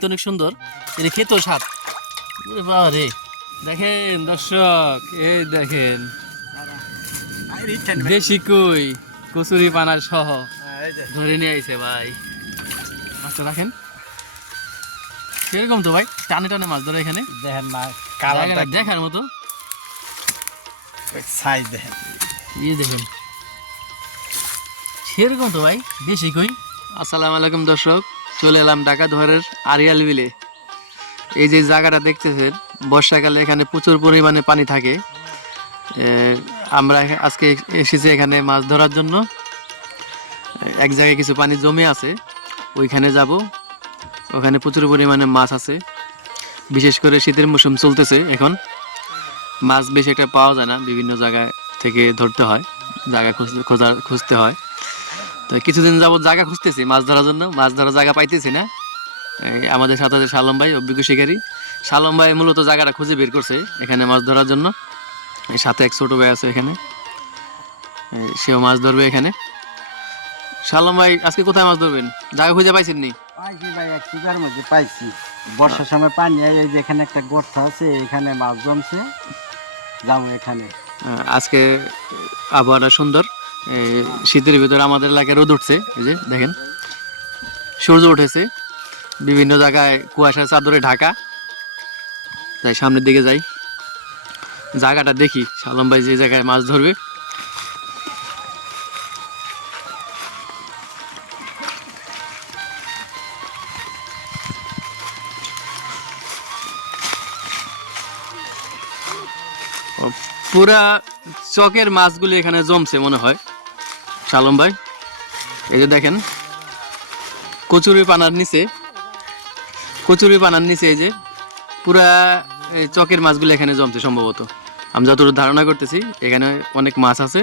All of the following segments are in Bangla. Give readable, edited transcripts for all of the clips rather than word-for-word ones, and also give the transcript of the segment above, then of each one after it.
দেখতে অনেক সুন্দর, এটা খেতেও স্বাদ। ওরে বাবা রে, দেখেন দর্শক, এই দেখেন দেশি কই কচুরি পানা সহ ধরে নিয়ে আইছে ভাই। মাছটা রাখেন সেরকম তো ভাই, টানে টানে মাছ ধরে এখানে দেখেন না জায়গাটা দেখার মতো। সাইজ দেখেন, এই দেখুন সেরকম তো ভাই দেশি কই। আসসালামু আলাইকুম দর্শক, চলে এলাম ঢাকা ধরের আরিয়াল বিলে। এই যে জায়গাটা দেখতেছেন, বর্ষাকালে এখানে প্রচুর পরিমাণে পানি থাকে। আমরা আজকে এসেছি এখানে মাছ ধরার জন্য। এক জায়গায় কিছু পানি জমে আছে, ওইখানে যাব। ওখানে প্রচুর পরিমাণে মাছ আছে, বিশেষ করে শীতের মৌসুম চলতেছে এখন। মাছ বেশি একটা পাওয়া যায় না, বিভিন্ন জায়গায় থেকে ধরতে হয়, জায়গা খুঁজতে হয়। তো কিছুদিন যাবত জায়গা খুঁজতেছি মাছ ধরার জন্য, মাছ ধরার জায়গা পাইতেছি না। আমাদের সাথে আছে শালম ভাই, অভিজ্ঞ শিকারী। শালম ভাই মূলত জায়গাটা খুঁজে বের করছে এখানে মাছ ধরার জন্য। এর সাথে এক ছোট ভাই আছে এখানে, সেও মাছ ধরবে এখানে। শালম ভাই আজকে কোথায় মাছ ধরবেন, জায়গা খুঁজে পাইছেন নি? পাইছি ভাই, এক চিপার মধ্যে পাইছি। বর্ষার সময় পানি হয়, এই যে এখানে একটা গর্ত আছে, এখানে মাছ জমছে, যাবো এখানে। আজকে আবহাওয়াটা সুন্দর। শীতের ভিতরে আমাদের এলাকায় রোদ উঠছে, এই যে দেখেন সূর্য উঠেছে, বিভিন্ন জায়গায় কুয়াশার চাদরে ঢাকা। তাই সামনের দিকে যাই, জায়গাটা দেখি শালম ভাই যে জায়গায় মাছ ধরবে। পুরা চকের মাছগুলি এখানে জমছে মনে হয় শালম ভাই। এই যে দেখেন কচুরি পানার নিচে এই যে পুরা চকের মাছগুলো এখানে জমছে সম্ভবত। আমি যতটুকু ধারণা করতেছি এখানে অনেক মাছ আছে।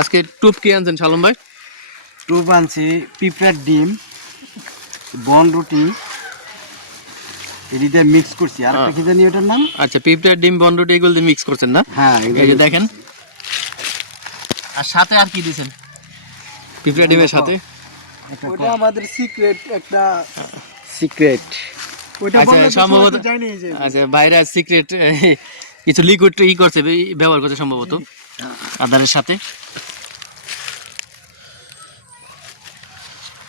আজকে টুপ কি আনছেন শালম ভাই? টুপ আনছি, পিঁপড়ার ডিম, বন রুটি, এটি দিয়ে মিক্স করছি। আর একটা কি জানি ওটার নাম? আচ্ছা, পিঁপড়ার ডিম বনরুটি এগুলো দিয়ে মিক্স করছেন না? হ্যাঁ, এই যে দেখেন। আর সাথে আর কি দিয়েছেন পিঁপড়া ডিমের সাথে? ওটা আমাদের সিক্রেট একটা সিক্রেট। ওটা আচ্ছা বললে তো সম্ভবত, সবাই তো জানেই যে আচ্ছা ভাইরা সিক্রেট কিছু লিকুইড করছে, ব্যবহার করছে সম্ভবত আদারের সাথে।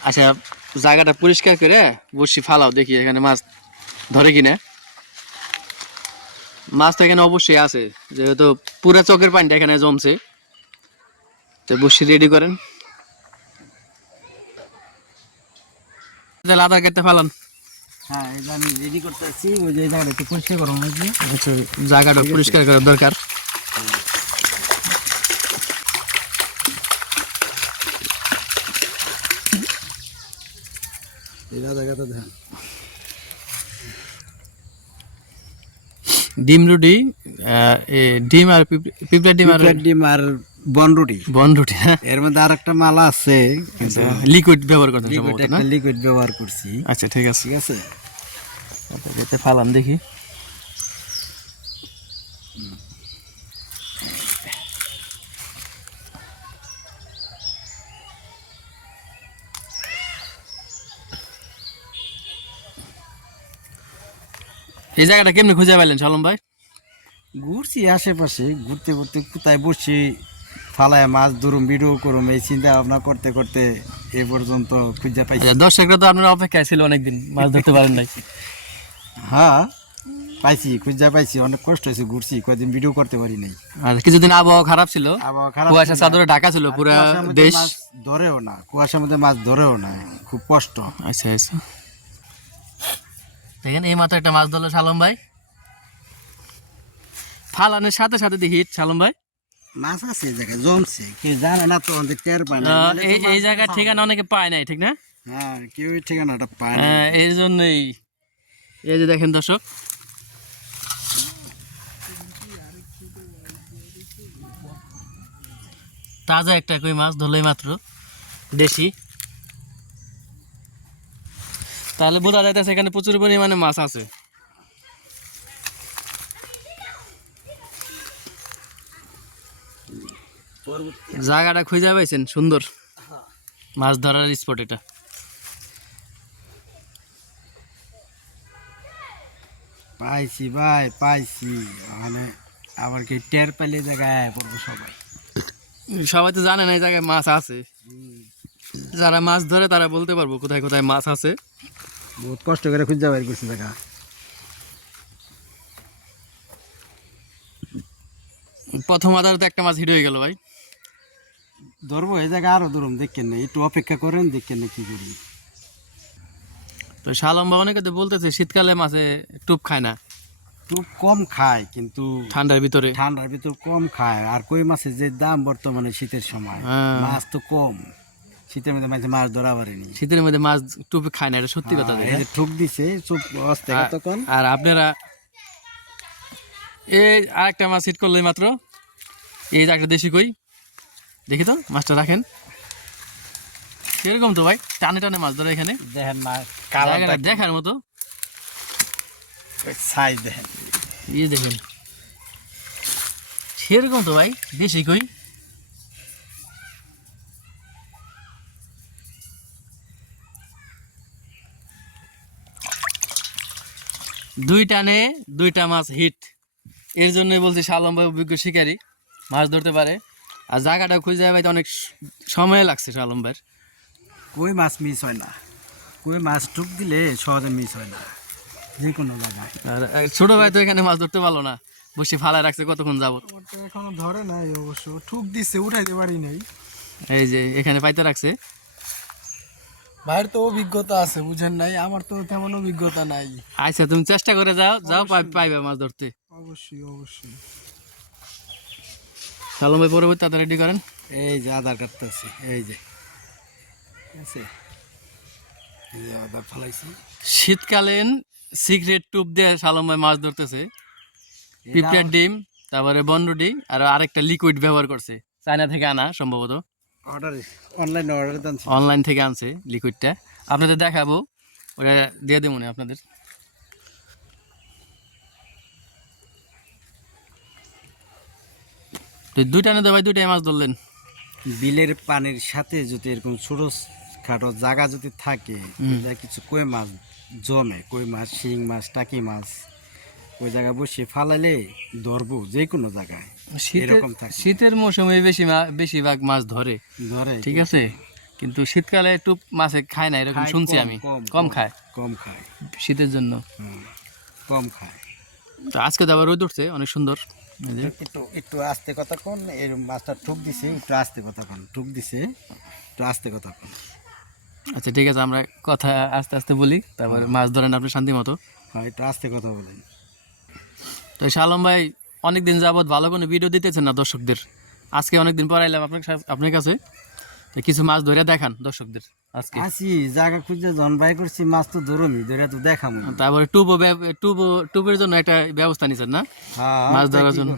আচ্ছা জায়গাটা পরিষ্কার করে বসি ফালাও, দেখি এখানে মাছ ধরে কিনা। মাছ তো এখানে অবশ্যই আছে, যেহেতু পুরা চকের পানিটা এখানে জমছে। তো বসি রেডি করেন, তাহলে আধার কার্ডটা ফালান। হ্যাঁ, এই যে আমি রেডি করতেছি। ওই যে জায়গাটা একটু পরিষ্কার করো নাকি? আচ্ছা, জায়গাটা পরিষ্কার করা দরকার। এই জায়গাটা দেখেন, ডিম রুটি, ডিম আর পিঁপড়া ডিম আর পিঁপড়ার ডিম আর বন রুটি। বনরুটি। এর মধ্যে আর একটা মালা আছে, কিন্তু লিকুইড ব্যবহার করতেন লিকুইড, সম্ভবত না? একটা লিকুইড ব্যবহার করছি। আচ্ছা ঠিক আছে, ঠিক আছে। যেতে ফালাম দেখি। এই জায়গাটা কেমনে খুঁজে পাইলেন শালম ভাই? ঘুরছি আশেপাশে, ঘুরতে ঘুরতে কোথায় বসছি, ফালায় মাছ ধরুম, ভিডিও করুম, এই চিন্তা ভাবনা করতে করতে এ পর্যন্ত খুঁজে পাইছি। আচ্ছা, দর্শকরা তো আপনার অপেক্ষায় ছিল অনেকদিন, মাছ ধরতে পারেন নাই। হ্যাঁ, পাইছি, খুঁজে পাইছি। অনেক কষ্ট হয়েছে, ঘুরছি, কয়েকদিন ভিডিও করতে পারি নাই। আর কিছুদিন আবহাওয়া খারাপ ছিল, আবহাওয়া খারাপ কুয়াশা ছিল। চাদরে ঢাকা ছিল আর পুরা কুয়াশার মধ্যে দেশ। মাছ ধরেও না, কুয়াশার মধ্যে মাছ ধরেও না, খুব কষ্ট। আচ্ছা আচ্ছা, দেখেন এই মাত্র একটা মাছ ধরলো শালম ভাই। ফালানের সাথে সাথে দেখি শালম ভাই মাছ আছে এই জায়গায় জমছে, কেউ জানে না তো, আমাদের টের পায় না। এই জায়গার ঠিকানা অনেকে পায় নাই, ঠিক না? হ্যাঁ, কেউ এই ঠিকানাটা পায় না। এই জন্যই এই যে দেখেন দর্শক, তাজা একটা কই মাছ ধরলেই মাত্র, দেশি। তাহলে বোঝা যাইতেছে এখানে প্রচুর পরিমাণে মাছ আছে। জায়গাটা খুঁজে পাইছেন সুন্দর। মাছ ধরার স্পট এটা। পাইছি ভাই পাইছি, মানে আবার কি টের পেলে জায়গায় পড়বো সবাই। সবাই তো জানে না এই জায়গায় মাছ আছে, যারা মাছ ধরে তারা বলতে পারবো কোথায় কোথায় মাছ আছে। বহুত কষ্ট করে খুঁজে বের করছি জায়গা। প্রথম আদারতে একটা মাছ হিট হয়ে গেল ভাই। ধরবো এই জায়গা আরো ধরুন, দেখেন না একটু অপেক্ষা করেন, দেখেন না কি করি। তো শালম্বা অনেকে তো বলতেছে শীতকালে মাছে টুপ খায় না, একটু কম খায়, কিন্তু ঠান্ডার ভিতরে। ঠান্ডার ভিতর কম খায়। আর কই মাছের যে দাম বর্তমানে শীতের সময়, হ্যাঁ। মাছ তো কম, শীতের মধ্যে মাঝে মাছ ধরা পারেনি। শীতের মধ্যে মাছ টুপ খায় না, এটা সত্যি কথা। এই যে ঠুক দিছে চুপ অস্তে কতক্ষণ। আর আপনারা এই আরেকটা মাছ হিট করলে মাত্র, এই যে একটা দেশি কই, দেখি তো মাছটা রাখেন। সেরকম তো ভাই টানে টানে মাছ ধরে এখানে, দেখেন মাছ জায়গাটা দেখার মতো। সাইজ দেখেন, এই দেখেন সেরকম তো ভাই দেশি কই। দুই টানে দুইটা মাছ হিট, এর জন্যই বলছি শালম ভাই অভিজ্ঞ শিকারী, মাছ ধরতে পারে। আর জায়গাটা খুঁজে পাইতে অনেক সময় লাগছে শালম ভাইয়ের। কই মাছ মিস হয় না, কই মাছ ঠুক দিলে সহজে মিস হয় না যে কোনো জায়গায়। আর ছোট ভাই তো এখানে মাছ ধরতে পারলো না, বসে ফালায় রাখছে কতক্ষণ যাবত। আমার তো এখনো ধরে নাই অবশ্য, ঠুক দিচ্ছে উঠাইতে পারি নাই। এই যে এখানে পাইতে রাখছে। ভাইয়ের তো অভিজ্ঞতা আছে বুঝেন নাই, আমার তো তেমন অভিজ্ঞতা নাই। আচ্ছা তুমি চেষ্টা করে যাও, যাও পাইবে মাছ ধরতে। অবশ্যই অবশ্যই। শালম ভাই পরবর্তী তাড়াতাড়ি রেডি করেন। এই যে আধার কার্ডটা আছে, এই যে আছে, এই যে আধার ফেলাইছি। শীতকালীন সিগারেট টুপ দিয়ে শালম ভাই মাছ ধরতেছে। পিঁপড়ার ডিম, তারপরে বনরুটি, আর আরেকটা লিকুইড ব্যবহার করছে, চায়না থেকে আনা সম্ভবত, অর্ডার অনলাইনে অর্ডার দেন। অনলাইন থেকে আনছে লিকুইডটা। আপনাদের দেখাবো, ওটা দিয়ে দেবো না আপনাদের। তো দুইটা নেই তো ভাই, দুইটাই মাছ ধরলেন। বিলের পানির সাথে যদি এরকম ছোট খাটো জায়গা যদি থাকে, যা কিছু কই মাছ জমে, কই মাছ, শিং মাছ, টাকি মাছ, ওই জায়গায় বসে ফালাইলে ধরবো যে কোনো জায়গায়। এরকম থাকে। শীতের মৌসুমে বেশিরভাগ মাছ ধরে, ধরে ঠিক আছে, কিন্তু শীতকালে একটু মাছে খায় না এরকম খায় শুনছি কম, আমি। কম, কম খায় কম খায়, শীতের জন্য। কম খায়। তো আজকে তো আবার রোদ উঠছে অনেক সুন্দর। এই যে একটু একটু আস্তে কথা কোন, এর মাছটা ঠুক দিছে, একটু আস্তে কথা কোন, ঠুক দিছে একটু আস্তে কথা কোন। আচ্ছা ঠিক আছে, আমরা কথা আস্তে আস্তে বলি, তারপরে মাছ ধরেন আপনি শান্তি মতো। হ্যাঁ একটু আস্তে কথা বলেন। তো শালম ভাই অনেকদিন যাবৎ ভালো কোনো ভিডিও দিতেছেন না দর্শকদের, আজকে অনেকদিন পর আইলাম আপনার কাছে, তো কিছু মাছ ধরে দেখান দর্শকদের আজকে। আসি জায়গা খুঁজে জন বাই করছি, মাছ তো ধরমি, ধরে তো দেখামু। তারপরে টুবের জন্য একটা ব্যবস্থা নিছেন না হ্যাঁ, মাছ ধরার জন্য।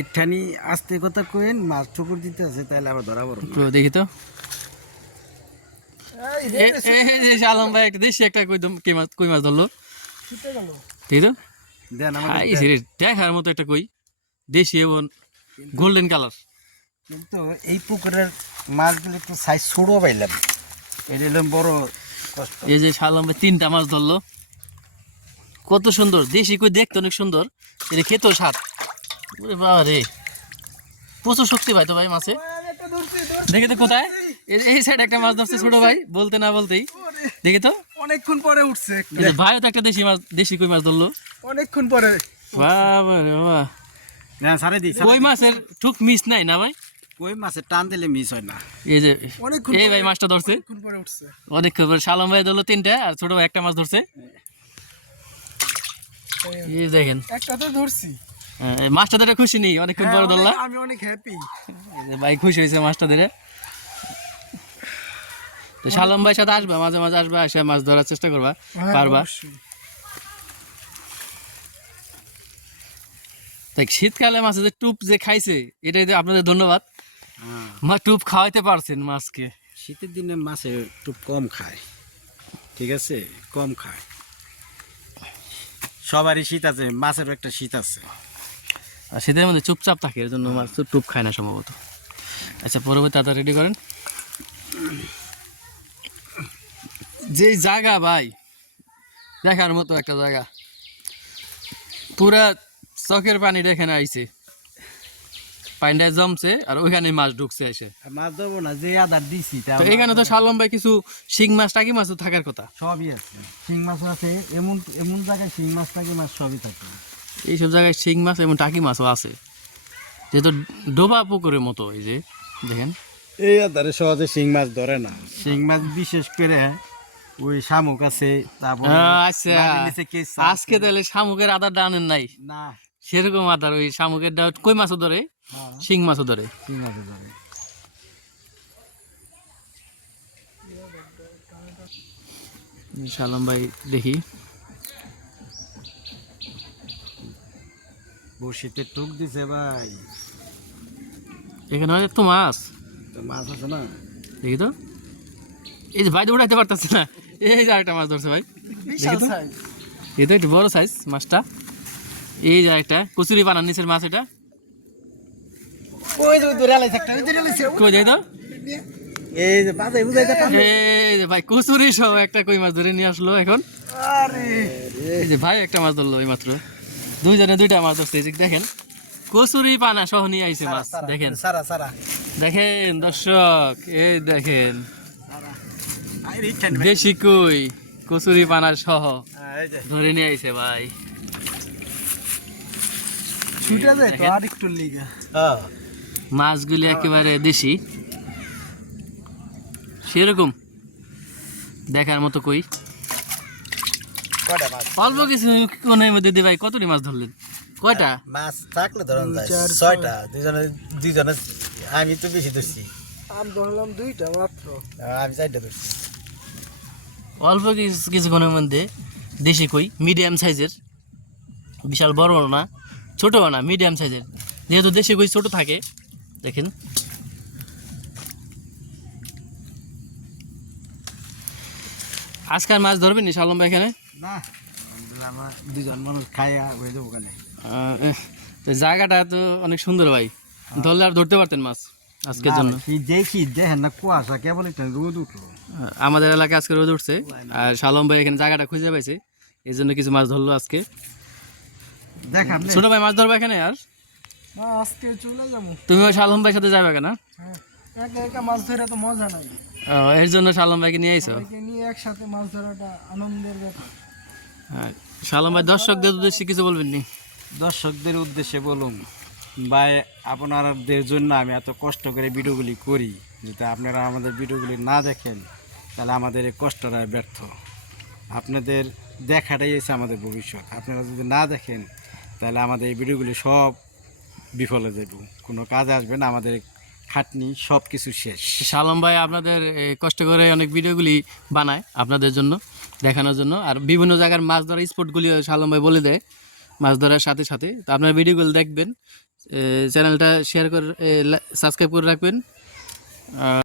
ইঠানি আস্তে কথা কইন, মাছ ঠুকুর দিতে আছে তাহলে আবার ধরা পড়ো। একটু দেখি তো। এই যে শালম ভাই একটা দেশি একটা কই মাছ ধরলো, ঠিক তো দেন আমাদের এই যে দেখার মতো একটা কই, দেশি এবং গোল্ডেন কালার। কিন্তু এই পুকুরের মাছগুলো একটু সাইজ ছোট পাইলাম, এটা হলো বড় কষ্ট। এই যে শালম ভাই 3টা মাছ ধরলো, কত সুন্দর দেশি কই, দেখতে অনেক সুন্দর, এটা খেতেও স্বাদ। ওরে বাবা রে, প্রচুর শক্তি ভাই তো ভাই মাছে। দেখি তো কোথায়, এই সাইড একটা মাছ ধরছে ছোট ভাই, বলতে না বলতেই। দেখি তো, অনেকক্ষণ পরে উঠছে, এই যে ভাইও তো একটা দেশি কই মাছ ধরলো। অনেকক্ষণ পরে। বাবা রে বাবা, না সারে দিই, কই মাছের ঠুক মিস নাই না ভাই। কই মাছের টান দিলে মিস হয় না। এই যে অনেকক্ষণ এই ভাই মাছটা ধরছে, অনেকক্ষণ পরে উঠছে। অনেকক্ষণ পরে শালম ভাই ধরলো 3টা, আর ছোট ভাই একটা মাছ ধরছে। এই দেখেন একটা তো ধরছি। এই মাছটা ধরে খুশি নেই, অনেকক্ষণ পরে ধরলা। আমি অনেক হ্যাপি। এই যে ভাই খুশি হয়েছে মাছটা ধরে। তো শালম ভাই সাথে আসবা, মাঝে মাঝে আসবা, এসে মাছ ধরার চেষ্টা করবা, পারবা। তাই শীতকালে মাছে যে টুপ যে খাইছে, এটাই তো আপনাদের ধন্যবাদ, মা টুপ খাওয়াইতে পারছেন মাছকে। শীতের দিনে মাছে একটু কম খায়, ঠিক আছে, কম খায়। সবারই শীত আছে, মাছেরও একটা শীত আছে। আর শীতের মধ্যে চুপচাপ থাকে, এর জন্য মাছ তো টুপ খায় না সম্ভবত। আচ্ছা পরবর্তী তাড়াতাড়ি রেডি করেন। যে জায়গা ভাই দেখার মতো একটা জায়গা, পুরা চকের পানি এখানে আইছে, পানিটা জমছে আর ওইখানে মাছ ঢুকছে এসে। মাছ ধরবো না, যে আদার দিছি তা তো এখানে তো শালম ভাই কিছু শিং মাছ টাকি মাছও থাকার কথা। সবই আছে, শিং মাছ আছে, এমন এমন জায়গায় শিং মাছ টাকি মাছ সবই থাকে। এইসব জায়গায় শিং মাছ এবং টাকি মাছও আছে, যেহেতু ডোবা পুকুরের মতো। এই যে দেখেন, এই আদারে সহজে শিং মাছ ধরে না, শিং মাছ বিশেষ করে ওই শামুক আছে, তারপর আচ্ছা বাড়ির নিচে কেঁচা আছে। আজকে তাহলে শামুকের আদার ডানেন নাই, না সেরকম আদার ওই শামুকের ডাল কই মাছও ধরে, শিং মাছও ধরে। শিং মাছ ধরে। শালম ভাই দেখি, বসিতে টুক দিছে ভাই, এখানে অনেক তো মাছ, তো মাছ আছে না। দেখি তো, এই যে ভাই তো উঠাইতে পারতেছে না, এই যে আরেকটা মাছ ধরছে ভাই, বিশাল তো। সাইজ। এই তো একটু বড় সাইজ মাছটা, এই যে একটা কচুরি বানান নিচের মাছ, এটা ওই যে ধরে আলাইছে একটা, ওই ধরে আলাইছে। কই যাই তো, এই যে বাজাই বুঝাইতে পারবে। এই যে ভাই কচুরি সহ একটা কই মাছ ধরে নিয়ে আসলো এখন। আরে এই যে ভাই একটা মাছ ধরলো এই মাত্র, দুইজনে দুইটা মাছ ধরছে। এই যে দেখেন কচুরি পানা সহ নিয়ে আইছে মাছ, দেখেন সারা সারা দেখেন দর্শক, এই দেখেন আই রিটেন দেশি কই কচুরি পানা সহ এই যে ধরে নিয়ে আইছে ভাই। ছুটে যায় তো আর একটু লিগা। হ্যাঁ মাছগুলি একেবারে দেশি, সেরকম দেখার মতো কই। কয়টা মাছ? অল্প কিছু কোনের মধ্যে দিয়ে ভাই কতটি মাছ ধরলেন, কয়টা? মাছ থাকলে ধরুন যায় চার, 6টা, দুজনে আমি তো বেশি ধরছি, আমি ধরলাম 2টা মাত্র। আমি 4টা ধরছি। অল্প কিছু কোনের মধ্যে দেশি কই, মিডিয়াম সাইজের, বিশাল বড় না ছোটও না, মিডিয়াম সাইজের, যেহেতু দেশি কই ছোট থাকে। দেখেন আজকাল মাছ ধরবেন নি শালম ভাই এখানে? না আমার দুজন মানুষ খাইয়া হয়ে যাবো ওখানে। তো জায়গাটা তো অনেক সুন্দর ভাই, ধরলে আর ধরতে পারতেন মাছ আজকের জন্য। দেখি দেখেন না, কুয়াশা কেবল একটা রোদ উঠলো। আমাদের এলাকায় আজকে রোদ উঠছে, আর শালম ভাই এখানে জায়গাটা খুঁজে পাইছে, এই জন্য কিছু মাছ ধরলো আজকে। দেখান ছোট ভাই মাছ ধরবে এখানে? আর না আজকে চলে যাবো। তুমি ওই শালম ভাইয়ের সাথে যাবে কেনা? হ্যাঁ, একা একা মাছ ধরে তো মজা নাই, এর জন্য শালম ভাইকে নিয়ে আইছো? সবাইকে নিয়ে একসাথে মাছ ধরাটা আনন্দের ব্যাপার। হ্যাঁ, শালম ভাই দর্শকদের উদ্দেশ্যে কিছু বলবেন নি? দর্শকদের উদ্দেশ্যে বলুন ভাই, আপনাদের জন্য আমি এত কষ্ট করে ভিডিওগুলি করি, যদি আপনারা আমাদের ভিডিওগুলি না দেখেন তাহলে আমাদের এই কষ্টটা ব্যর্থ। আপনাদের দেখাটাই হচ্ছে আমাদের ভবিষ্যৎ। আপনারা যদি না দেখেন তাহলে আমাদের এই ভিডিওগুলি সব বিফলে যাব, কোনো কাজে আসবে না, আমাদের খাটনি সব কিছু শেষ। শালম ভাই আপনাদের কষ্ট করে অনেক ভিডিওগুলি বানায় আপনাদের জন্য, দেখানোর জন্য, আর বিভিন্ন জায়গার মাছ ধরার স্পটগুলি শালম ভাই বলে দেয় মাছ ধরার সাথে সাথে। তো আপনার ভিডিওগুলো দেখবেন, চ্যানেলটা শেয়ার করে সাবস্ক্রাইব করে রাখবেন।